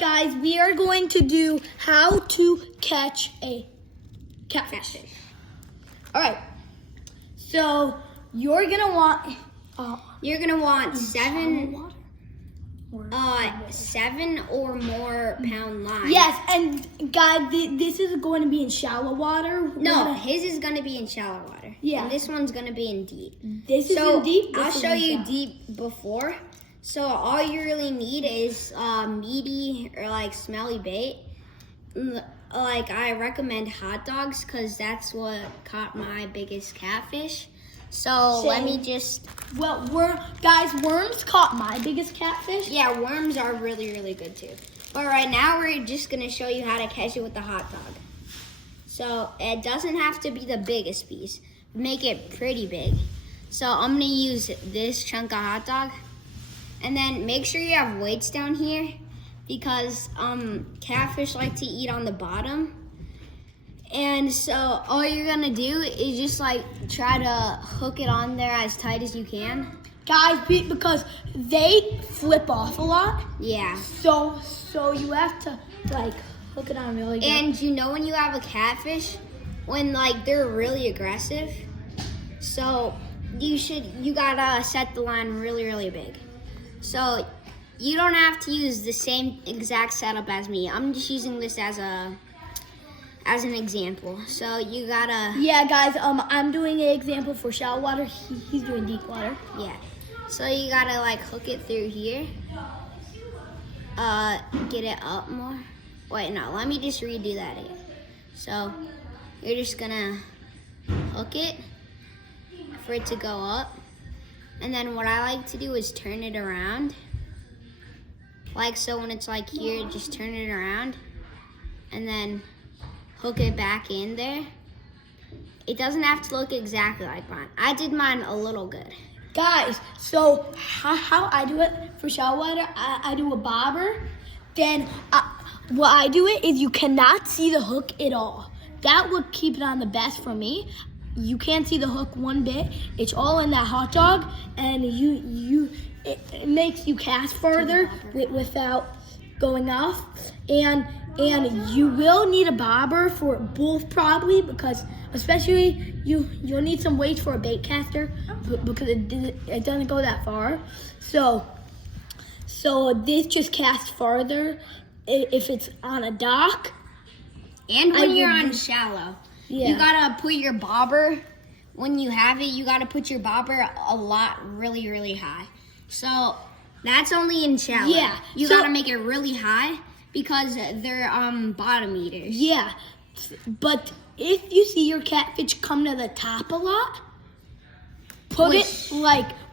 right, guys, we are going to do how to catch a catfish. All right, so you're gonna want seven or more pound line. Yes, and guys, this is going to be in shallow water. No, his is going to be in shallow water. Yeah. And this one's going to be in deep. This is in deep. I'll show you deep before. So all you really need is meaty or like smelly bait. Like I recommend hot dogs because that's what caught my biggest catfish. So let me just... Well, worms caught my biggest catfish. Yeah, worms are really, really good too. But right now we're just going to show you how to catch it with the hot dog. So it doesn't have to be the biggest piece. Make it pretty big. So I'm going to use this chunk of hot dog. And then make sure you have weights down here because catfish like to eat on the bottom. And so all you're gonna do is just like try to hook it on there as tight as you can. Guys, because they flip off a lot. Yeah. So you have to like hook it on really good. And you know when you have a catfish, when like they're really aggressive, so you gotta set the line really, really big. So you don't have to use the same exact setup as me. I'm just using this as an example. So you gotta... Yeah, guys, I'm doing an example for shallow water. He's doing deep water. Yeah. So you gotta like hook it through here. Get it up more. Wait, no, let me just redo that again. So you're just gonna hook it for it to go up. And then what I like to do is turn it around. Like so when it's like here, just turn it around. And then hook it back in there. It doesn't have to look exactly like mine. I did mine a little good. Guys, so how I do it for shallow water, I do a bobber. Then what I do it is you cannot see the hook at all. That would keep it on the best for me. You can't see the hook one bit. It's all in that hot dog, and it makes you cast further without going off. And you will need a bobber for both probably because especially you'll need some weights for a bait caster because it doesn't go that far. So this just casts farther if it's on a dock. And when you're on shallow. Yeah. You gotta put your bobber, when you have it, you gotta put your bobber a lot really, really high. So that's only in shallow. Yeah. You gotta make it really high because they're bottom eaters. Yeah. But if you see your catfish come to the top a lot,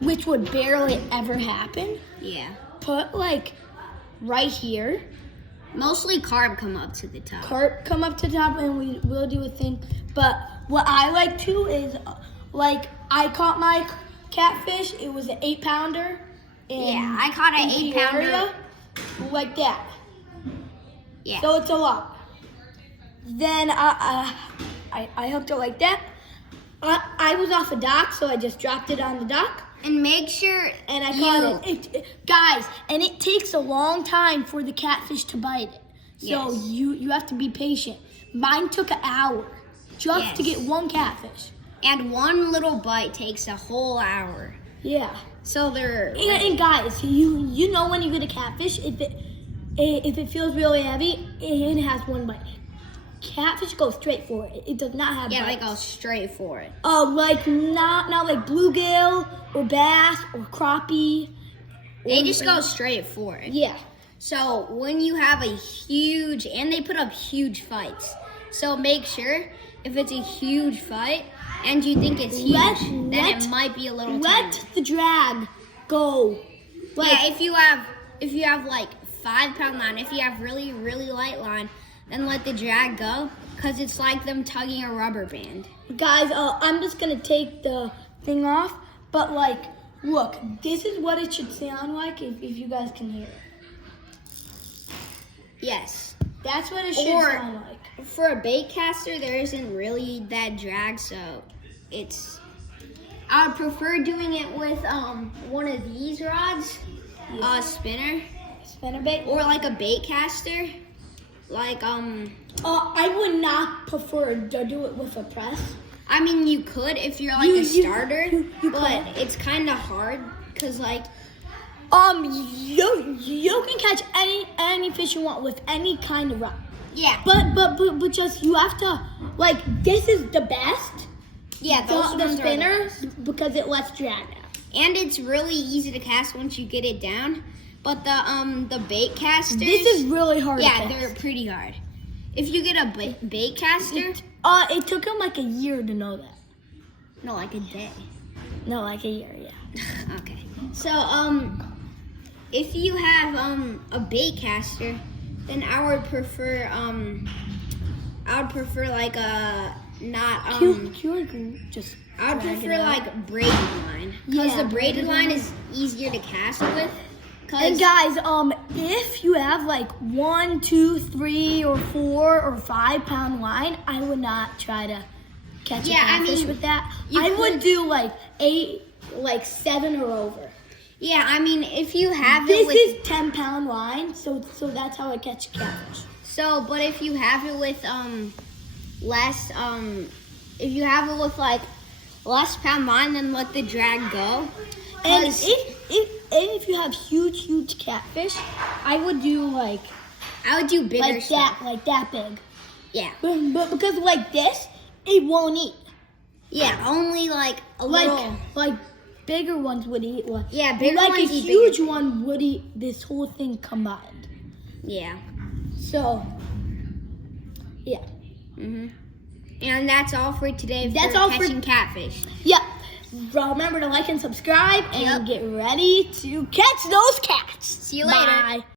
which would barely ever happen. Yeah. Put like right here. Mostly carp come up to the top. Carp come up to the top and we will do a thing. But what I like to is, like I caught my catfish, it was an 8-pounder. Yeah, I caught an 8-pounder. Like that. Yeah. So it's a lot. Then I hooked it like that. I was off a dock, so I just dropped it on the dock. And make sure, and I caught it. Guys, and it takes a long time for the catfish to bite it. So you have to be patient. Mine took an hour just to get one catfish. And one little bite takes a whole hour. Yeah. So they're... And guys, you know when you get a catfish, if it feels really heavy, and it has one bite. Catfish go straight for it. It does not have bites. They go straight for it. Like not like bluegill or bass or crappie. They just go straight for it. Yeah. So when you have a huge, and they put up huge fights. So make sure if it's a huge fight and you think it's huge, then it might be a little tiny. Let the drag go. Yeah, if you have like 5-pound line, if you have really, really light line, then let the drag go, because it's like them tugging a rubber band. Guys, I'm just going to take the thing off, but like, look, this is what it should sound like if you guys can hear it. Yes. That's what it should sound like. For a bait caster, there isn't really that drag, so I would prefer doing it with one of these rods, spinner. spinnerbait. or like a bait caster. Like I would not prefer to do it with a press. I mean, you could if you're like a starter, you but could. it's kind of hard because like You can catch any fish you want with any kind of rod. yeah, But just you have to like this is the best. yeah, those The ones are the spinner best. because it lets drag out. And it's really easy to cast once you get it down. But the bait casters, This is really hard. yeah, to catch. they're pretty hard. If you get a bait caster, It took him like a year to know that. no, like a day. No, like a year, yeah. Okay. So if you have a bait caster, then I would prefer like a not You like just. I would drag it prefer out? like braided line because Yeah, the braided braided line line. is easier to cast with. And guys, if you have like 1, 2, 3, or 4 or 5 pound line, I would not try to catch a catfish with that. I would do like 8, like 7 or over. Yeah, I mean if you have This it with is 10-pound line, so that's how I catch a catfish. but if you have it with less if you have it with like less pound line, then let the drag go. And 'Cause if you have huge catfish, I would do like I would do bigger stuff. like that big. Yeah. But because like this, it won't eat. Yeah, only like a little. Like bigger ones would eat one. Yeah, bigger like ones a eat huge bigger. one would eat this whole thing combined. Yeah. So yeah. And that's all for today. That's for all for- catching catfish. Yeah. Remember to like and subscribe and Yep. get ready to catch those cats. See you later. Bye.